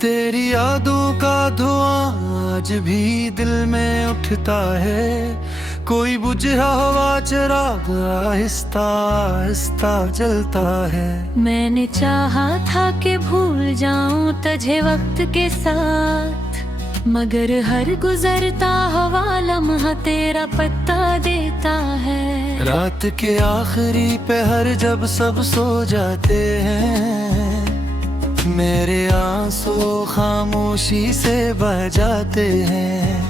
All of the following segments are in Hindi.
तेरी यादों का धुआं आज भी दिल में उठता है। कोई बुझा हुआ चिराग आहिस्ता आहिस्ता जलता है। मैंने चाहा था कि भूल जाऊं तुझे वक्त के साथ, मगर हर गुजरता हुआ लम्हा तेरा पत्ता देता है। रात के आखिरी पहर जब सब सो जाते हैं, मेरे आंसू खामोशी से बह जाते हैं।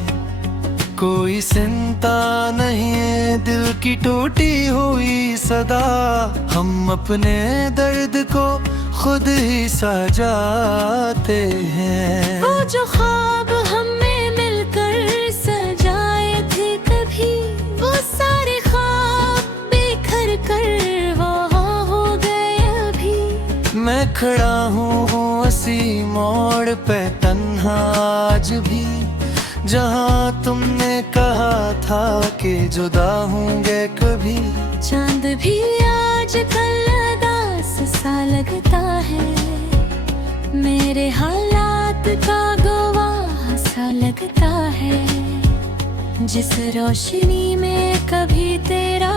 कोई चिंता नहीं है दिल की टूटी हुई सदा, हम अपने दर्द को खुद ही सजाते हैं। वो जो ख्वाब हमें मिलकर सजाए थे कभी, वो सारे ख्वाब बिखर कर वहाँ हो गए अभी। मैं खड़ा हूँ उसी मोड़ पे तन्हा आज भी, जहाँ तुमने कहा था कि जुदा होंगे कभी। चांद भी आज कल उदास सा लगता है, मेरे हालात का गवाह सा लगता है। जिस रोशनी में कभी तेरा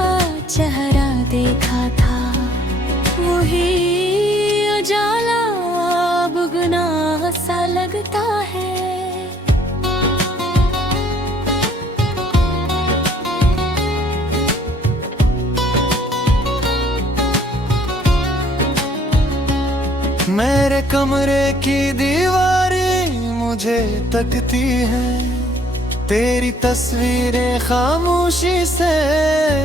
चेहरा देखा था, वही उजाला अब गुनाह सा लगता है। मेरे कमरे की दीवारें मुझे तकती हैं, तेरी तस्वीरें खामोशी से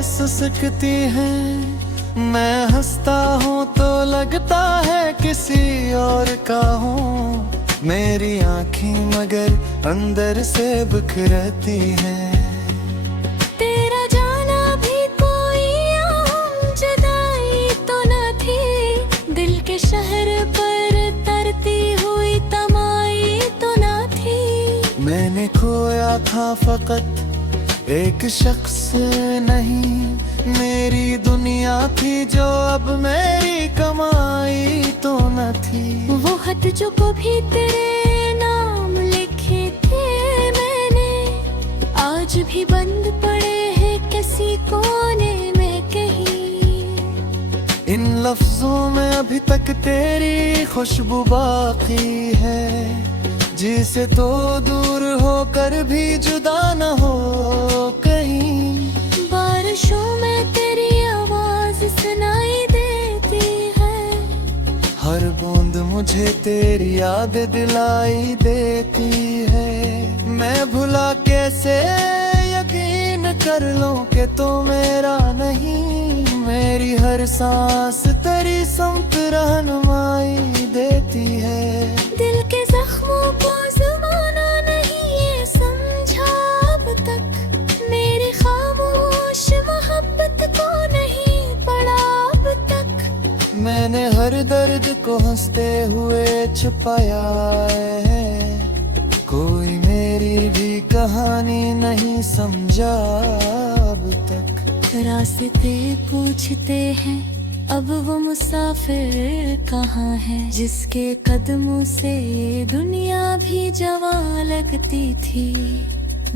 सुसकती हैं। मैं हंसता हूँ तो लगता है किसी और का हूँ, मेरी आँखें मगर अंदर से बिखरती हैं। तेरा जाना भी कोई आम जुदाई तो न थी, दिल के शहर पर तरती हुई तमाई तो न थी। मैंने खोया था फकत एक शख्स नहीं, मेरी दुनिया थी जो अब मेरी कमाई तो न थी। वो खत जो कभी तेरे नाम लिखे थे मैंने, आज भी बंद पड़े हैं किसी कोने में कहीं। इन लफ्जों में अभी तक तेरी खुशबू बाकी है, जिसे तो दूर होकर भी जुदा न हो कहीं। बारिशों में तेरी आवाज सुनाई देती है, हर बूंद मुझे तेरी याद दिलाई देती है। मैं भुला कैसे यकीन कर लूं कि तो मेरा नहीं, मेरी हर सांस तेरी समत रहनुमाई देती है। दिल के जख्मों को ज़माना नहीं ये समझा अब तक, मेरी खामोश मोहब्बत को नहीं पढ़ा अब तक। मैंने हर दर्द को हंसते हुए छुपाया है, कोई मेरी भी कहानी नहीं समझा अब तक। रास्ते पूछते हैं अब वो मुसाफिर कहाँ है, जिसके कदमों से ये दुनिया भी जवां लगती थी।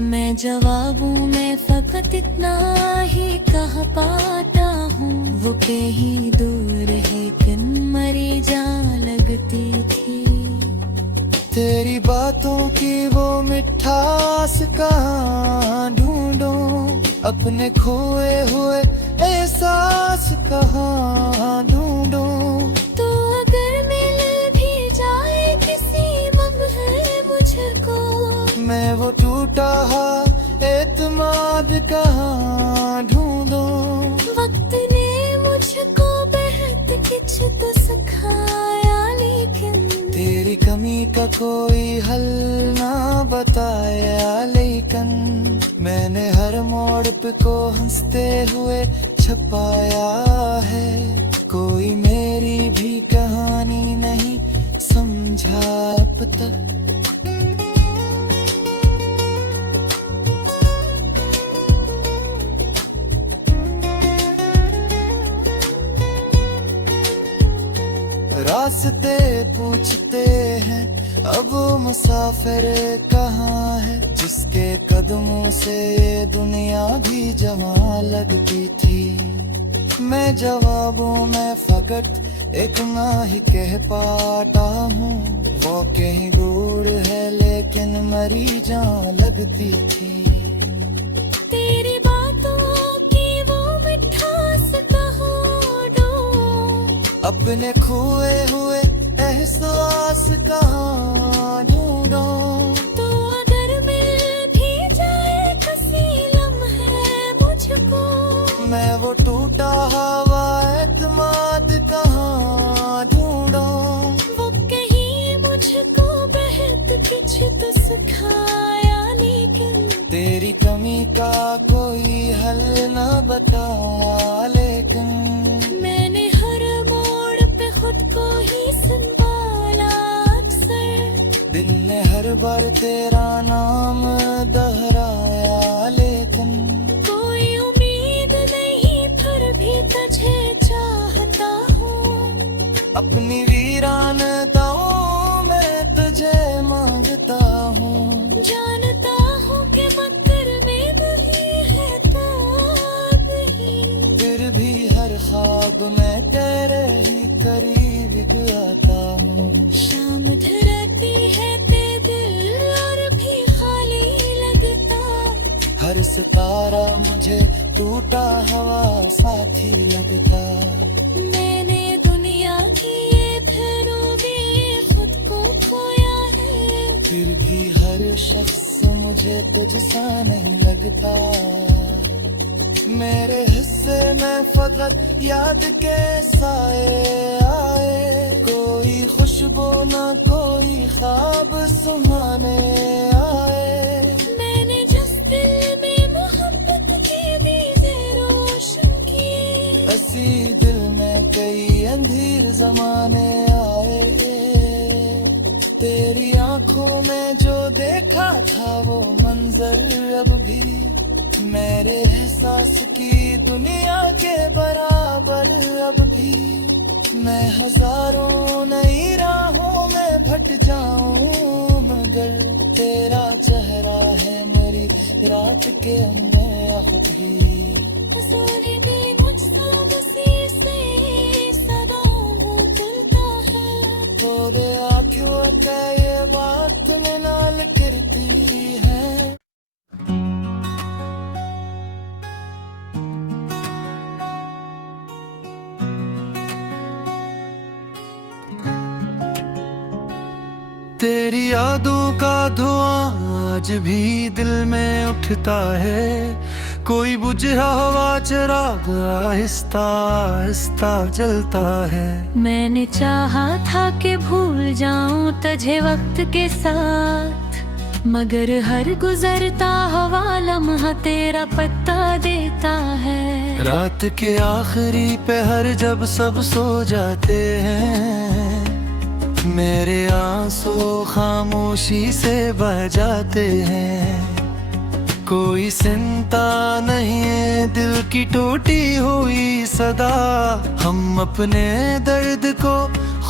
मैं जवाबों में फकत इतना ही कह पाता हूँ, वो कहीं दूर है किन मरी जा लगती थी। तेरी बातों की वो मिठास कहाँ ढूंढूं, अपने खोए हुए एहसास कहाँ ढूंढूं। तो अगर मिल भी जाए किसी मबहर मुझको, मैं वो टूटा एतमाद कहाँ ढूंढूं। वक्त ने मुझको बेहद कुछ तो सिखाया, लेकिन तेरी कमी का कोई हल ना बताया। लेकिन मैंने हर मोड़ पे को हंसते हुए छपाया है, कोई मेरी भी कहानी नहीं समझा अब तक। रास्ते पूछते हैं अब मुसाफिर कहाँ है जिसके कदमों से ये दुनिया भी जवां लगती थी। मैं जवाबों में फकत एक ना ही कह पाता हूँ, वो कहीं दूर है लेकिन मरी जान लगती थी। तेरी बातों की वो मिठास कहाँ ढूंढूं, अपने खोए हुए एहसास कहाँ ढूंढूं। तो अगर मिल भी जाए किसी लम्हे मुझको, मैं वो टूटा हवा एतमाद कहाँ ढूंढूं। वो कहीं मुझको बेहद कुछ तो सिखाया, लेकिन तेरी कमी का कोई हल न बताया, लेकिन मैंने हर मोड़ पे खुद को ही संभाला अक्सर। दिल ने हर बार तेरा नाम दोहराया, लेकिन कोई उम्मीद नहीं फिर भी तुझे चाहता हूँ। अपनी वीरानताओं में तुझे मांगता हूँ। जानता हूँ कि मकर में नहीं है ताब ही, फिर भी हर ख्वाब में तेरे ही करीब आता हूँ। शाम ढलती है ते दिल और भी खाली लगता। हर सितारा मुझे टूटा हवा साथी लगता। मैंने दुनिया की ये धरों में खुद को खोया है, फिर भी हर शख्स मुझे तुझसा नहीं लगता। मेरे हिस्से में फकत याद के साए आए, कोई खुशबू न कोई ख्वाब सुहाने आए। मैंने जिस दिल में मोहब्बत के दीजे रोशन किए, असी दिल में कई अंधेर जमाने आए। तेरी आंखों में जो देखा था वो मंजर अब भी मेरे एहसास की दुनिया के बराबर अब भी। मैं हजारों नई राहों में भट जाऊं, मगर तेरा चेहरा है मेरी रात के में अब भी। तस्वीरें भी मुझसे मुझसे से सदाओं में बुलता है। हो गया क्यों क्या ये बात तूने नाल करती है। तेरी यादों का धुआं आज भी दिल में उठता है, कोई बुझा हुआ चिराग आहिस्ता आहिस्ता जलता है। मैंने चाहा था कि भूल जाऊं तुझे वक्त के साथ, मगर हर गुजरता हुआ लम्हा तेरा पत्ता देता है। रात के आखिरी पहर जब सब सो जाते हैं, मेरे आंसू खामोशी से बह जाते हैं। कोई चिंता नहीं है दिल की टूटी हुई सदा, हम अपने दर्द को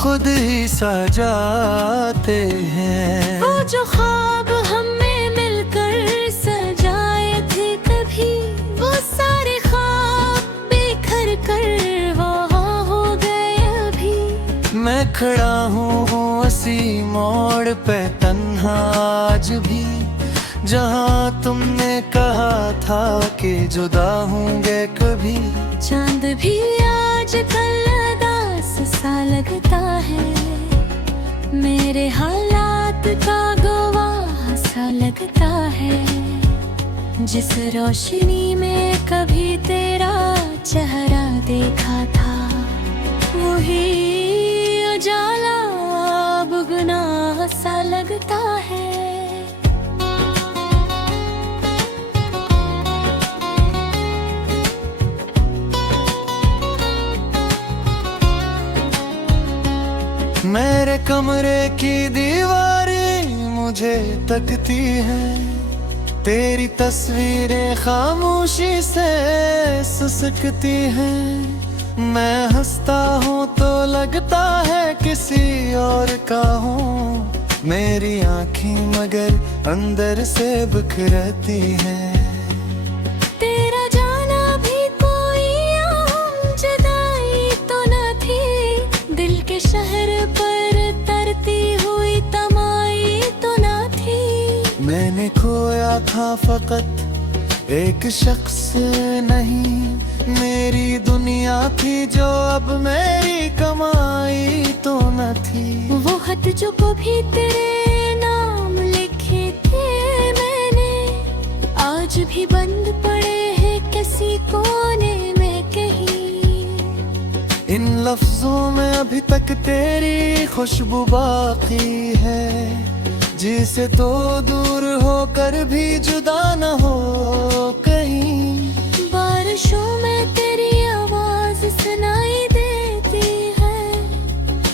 खुद ही सजाते हैं। वो जो ख्वाब हमें मिलकर सजाए थे कभी, वो सारे ख्वाब बिखर कर वो हो गए अभी। मैं खड़ा हूँ असी मोड़ पे तन्हा आज भी, जहाँ तुमने कहा था कि जुदा होंगे कभी। चांद भी आज कल उदास सा लगता है, मेरे हालात का गवाह सा लगता है। जिस रोशनी में कभी तेरा चेहरा देखा था, वही उजाला अब गुनाह सा लगता है। मेरे कमरे की दीवारें मुझे तकती हैं, तेरी तस्वीरें खामोशी से सुसकती हैं। मैं हंसता हूँ तो लगता है किसी और का हूँ, मेरी आँखें मगर अंदर से बिखरती हैं। तेरा जाना भी कोई आम जुदाई तो न थी, दिल के शहर पर तरती हुई तमाई तो न थी। मैंने खोया था फकत एक शख्स नहीं, मेरी दुनिया थी जो अब मेरी कमाई तो न थी। वो खत जो कभी तेरे नाम लिखे थे मैंने, आज भी बंद पड़े हैं किसी कोने में कहीं। इन लफ्जों में अभी तक तेरी खुशबू बाकी है, जिसे तो दूर होकर भी जुदा न हो कहीं। बारिशों में तेरी आवाज सुनाई देती है,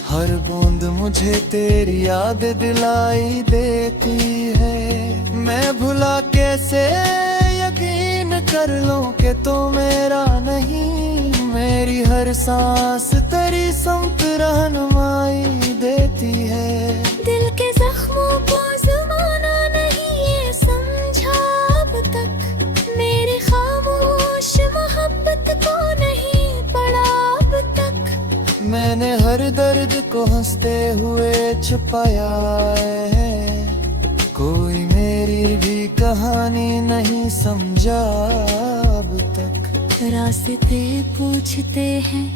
हर बूंद मुझे तेरी याद दिलाई देती है। मैं भुला कैसे यकीन कर लूं कि तो मेरा नहीं, मेरी हर सांस तेरी समत रहनुमाई देती है। दिल के जख्मों को ज़माना नहीं ये समझा अब तक, मेरी खामोश मोहब्बत को नहीं पढ़ा अब तक। मैंने हर दर्द को हंसते हुए छुपाया है, कोई मेरी भी कहानी नहीं समझा अब तक। रास्ते पूछते हैं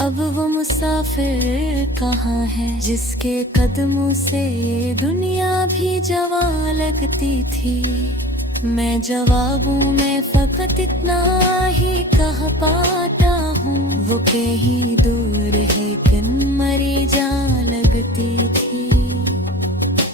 अब वो मुसाफिर कहाँ है, जिसके कदमों से ये दुनिया भी जवां लगती थी। मैं जवाबों में फकत इतना ही कह पाता हूँ, वो कहीं दूर है किन मरी जान लगती थी।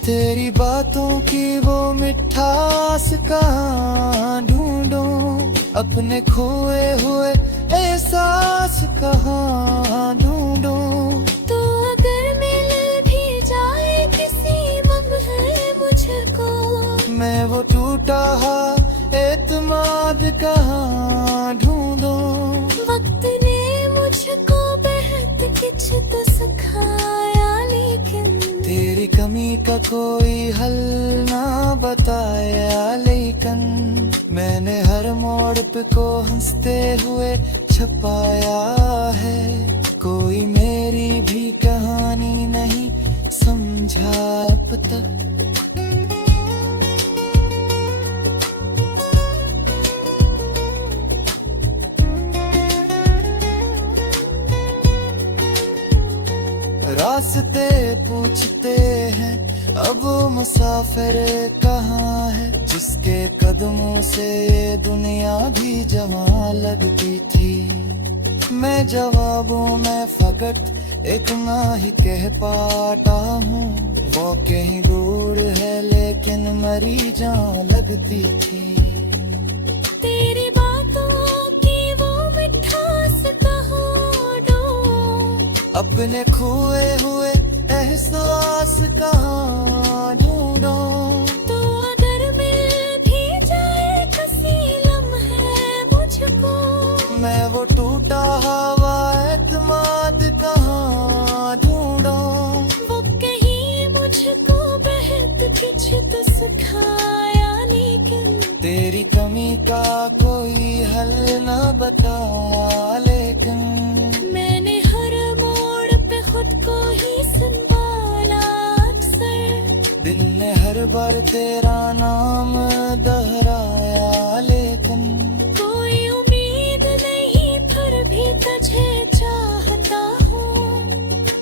तेरी बातों की वो मिठास कहाँ ढूंढूं, अपने खोए हुए एहसास कहाँ ढूंढूं। तो अगर मिल भी जाए किसी लम्हे मुझको, मैं वो टूटा एतमाद कहाँ ढूंढूं। वक्त ने मुझको बेहद कुछ तो सिखाया, लेकिन तेरी कमी का कोई हल ना बताया, लेकिन मैंने हर मोड़ पे को हंसते हुए छपाया है। कोई मेरी भी कहानी नहीं समझा अब तक। रास्ते पूछते हैं अब वो मुसाफिर कहाँ है, जिसके कदमों से ये दुनिया भी जवां लगती थी। मैं जवाबों में फकत इतना ही कह पाता हूँ, वो कहीं दूर है लेकिन मरी जान लगती थी। तेरी बातों की वो मिठास कहाँ ढूंढूं, अपने खोए हुए एहसास कहाँ ढूंढूं। तो अगर मिल भी जाए किसी लम्हे मुझको, मैं वो टूटा हुआ एतमाद कहाँ ढूंढूं। वो कहीं मुझको बेहद कुछ तो सिखाया, लेकिन तेरी कमी का कोई हल न बताया, लेकिन मैंने हर मोड़ पे खुद को ही संभाला अक्सर। दिल ने हर बार तेरा नाम दोहराया, लेकिन कोई उम्मीद नहीं फिर भी तुझे चाहता हूँ।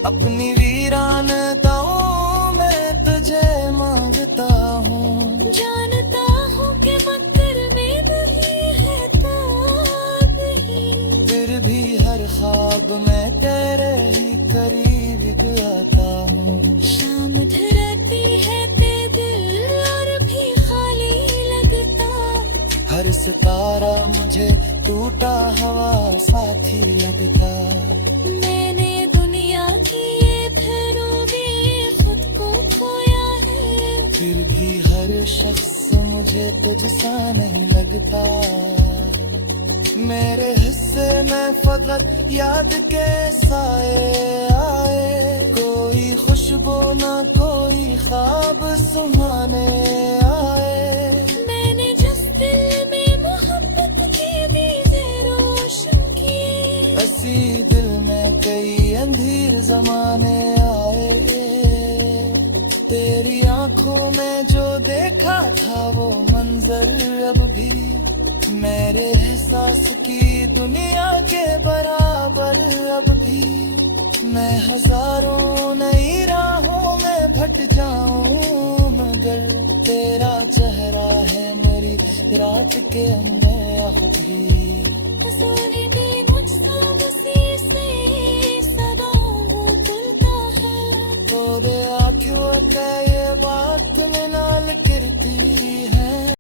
अपनी वीरानताओं में तुझे मांगता हूँ। जानता हूँ कि मकर में नहीं है ताब ही, फिर भी हर ख्वाब में तेरे ही करीब आता हूँ। शाम ढलती है ते दिल और भी खाली लगता, हर सितारा मुझे टूटा हुआ साथी लगता। मैंने दुनिया की ये घरों में खुद को खोया है, फिर भी हर शख्स मुझे तुझसा नहीं लगता। मेरे हिस्से में फकत याद के साए आए, कोई खुश खुशबू ना कोई ख्वाब सुहाने आए। मैंने जिस दिल में मोहब्बत के दीजे रोशन किए, ऐसी दिल में कई अंधेर जमाने आए। तेरी आंखों में जो देखा था वो मंजर अब भी मेरे एहसास की दुनिया के बराबर अब भी। मैं हजारों नई राहों में भट जाऊं मगर तेरा चेहरा है मेरी रात के अंदर अब भी। सोने दे मुझसे मुझसे से सदाओं को तुलता है। तो दे आँखों का ये बात मिलाल करती